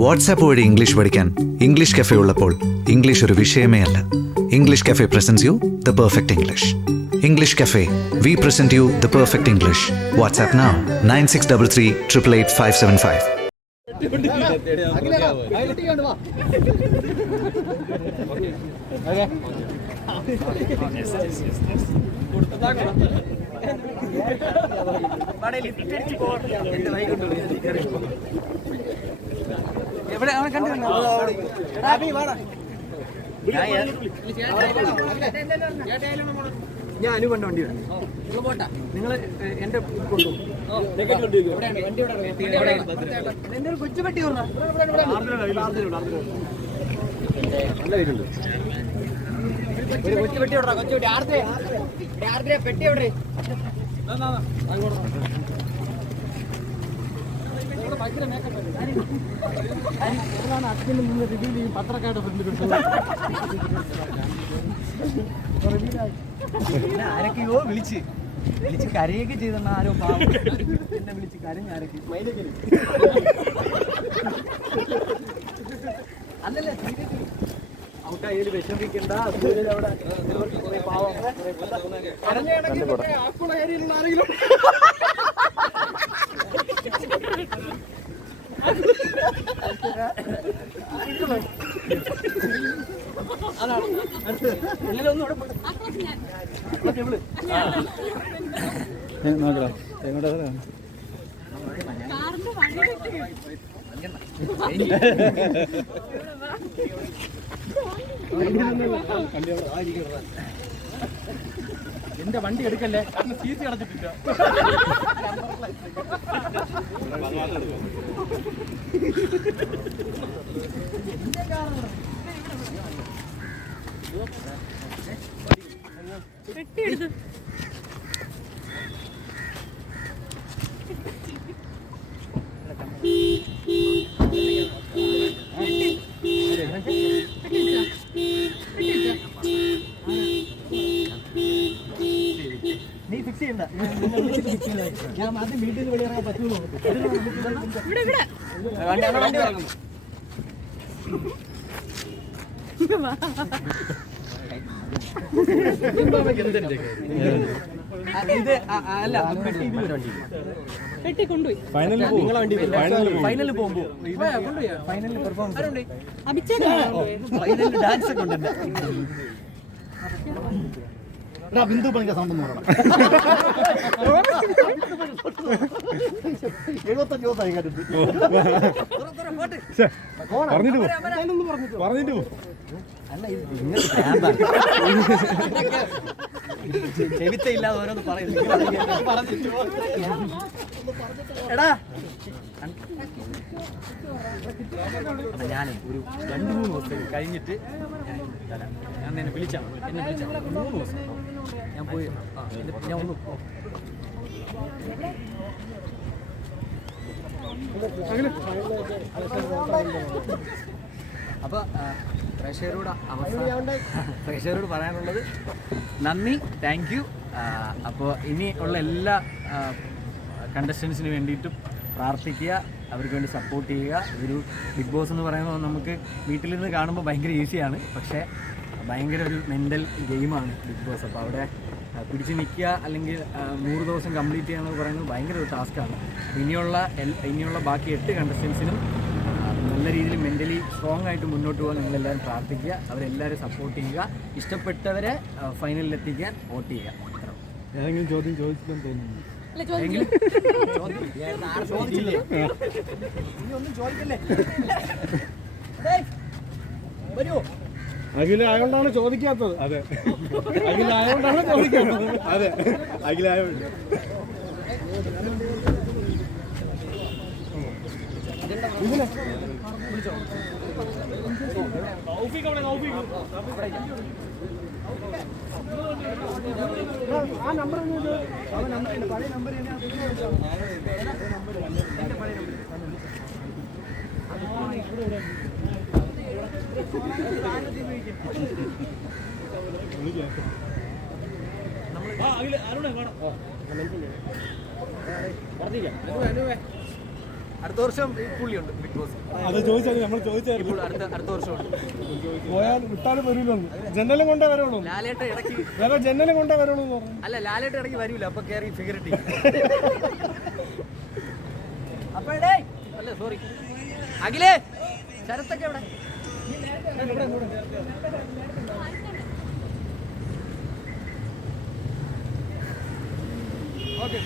WhatsApp വഴി English പഠിക്കാൻ English cafe ഉള്ളപ്പോൾ ഇംഗ്ലീഷ് ഒരു വിഷയമേ അല്ല. English cafe presents you the perfect English. English cafe, we present you the perfect English. WhatsApp now 9633 888 575. ഞാൻ അനുപണ്ട് വണ്ടി നിങ്ങൾ എന്റെ എന്റെ ഒരു കൊച്ചു പെട്ടി ഒരു കൊച്ചു പെട്ടി കൊച്ചു പെട്ടി ആർദ്ര പെട്ടി എവിടെ അച്ഛന് നിന്ന് റിവ്യൂ ചെയ്യും പത്രക്കാരുടെ ഫ്രണ്ട് ആരൊക്കെയോ വിളിച്ച് കരയൊക്കെ ചെയ്തെന്ന ആരോ പാവം എന്നെ വിളിച്ച് കരഞ്ഞ ആരൊക്കെ അല്ലല്ലേ ഔട്ടായാൽ വിഷമിക്കണ്ട അവിടെ പാവം ആക്കുള്ള ഏരിയയിലുള്ള ആരെങ്കിലും എന്റെ വണ്ടി എടുക്കല്ലേ സീറ്റ് അടച്ചിട്ടില്ല. നീ ഫിക്സ് ചെയ്യണ്ട, ഞാൻ ആദ്യം വീട്ടിൽ നിന്ന് വെളിയിറങ്ങാൻ പറ്റുമോ? ഇത് അല്ല പെട്ടി കൊണ്ടുപോയി ഫൈനലിൽ പോകുമ്പോ ഫൈനലിൽ പെർഫോമൻസ് ഫൈനലിൽ ഡാൻസ് ഒക്കെ ഉണ്ട്. ബിന്ദു പണിക്ക സൗണ്ട് 75 ദിവസമായി കേട്ടിട്ട് അല്ല ചെവിത്തയില്ലാതെ ഓരോന്ന് പറയുന്നു. എടാ ഞാൻ ഒരു 2-3 ദിവസം കഴിഞ്ഞിട്ട് ഞാൻ എന്നെ വിളിച്ചാ 3 ദിവസം ഞാൻ പോയി ഞാൻ ഒന്ന് അപ്പോൾ പ്രേക്ഷകരോട് പറയാനുള്ളത് നന്ദി, താങ്ക് യു. അപ്പോൾ ഇനി ഉള്ള എല്ലാ കണ്ടസ്റ്റൻസിന് വേണ്ടിയിട്ടും പ്രാർത്ഥിക്കുക, അവർക്ക് വേണ്ടി സപ്പോർട്ട് ചെയ്യുക. ഇതൊരു ബിഗ് ബോസ് എന്ന് പറയുമ്പോൾ നമുക്ക് വീട്ടിലിരുന്ന് കാണുമ്പോൾ ഭയങ്കര ഈസിയാണ്, പക്ഷേ ഭയങ്കര ഒരു മെൻ്റൽ ഗെയിമാണ് ബിഗ് ബോസ്. അപ്പോൾ അവിടെ പിടിച്ച് നിൽക്കുക അല്ലെങ്കിൽ 100 ദിവസം കംപ്ലീറ്റ് ചെയ്യുക എന്ന് പറയുന്നത് ഭയങ്കര ഒരു ടാസ്ക്കാണ്. ഇനിയുള്ള ബാക്കി 8 കണ്ടസ്റ്റൻസിനും നല്ല രീതിയിൽ മെൻ്റലി സ്ട്രോങ് ആയിട്ട് മുന്നോട്ട് പോകാൻ നിങ്ങളെല്ലാവരും പ്രാർത്ഥിക്കുക, അവരെല്ലാവരും സപ്പോർട്ട് ചെയ്യുക, ഇഷ്ടപ്പെട്ടവരെ ഫൈനലിൽ എത്തിക്കാൻ വോട്ട് ചെയ്യുക. ഏതെങ്കിലും ചോദ്യം ചോദിച്ചില്ലെന്ന് തോന്നുന്നു. അഖിലായോണ്ടാണ് ചോദിക്കാത്തത്. അതെ, അഖിലായോണ്ടാണ് ചോദിക്കാത്തത്. അതെ, അഖിലായോണ്ട് ആ നമ്പർ പഴയ നമ്പർ അടുത്ത വർഷം ഈ പുള്ളിയുണ്ട് ബിഗ് ബോസ്. അത് ചോദിച്ചാൽ നമ്മൾ ചോദിച്ചായിരുന്നു. അടുത്ത വർഷമുണ്ട്. പോയാൽ വിട്ടാലും വരൂലെന്ന്. ജനലും കൊണ്ടേ വരണോ? ലാലേട്ട ഇടയ്ക്ക് വേറെ ജനലും കൊണ്ടേ വരണോ എന്ന് പറഞ്ഞു. അല്ല, ലാലേട്ട ഇടയ്ക്ക് വരൂല, അപ്പൊ കയറി ഫിഗർ ഇട്ടി. അപ്പഴേ അല്ല സോറി അഖിലേ, ശരത്തൊക്കെ എവിടെ? മറ്റേ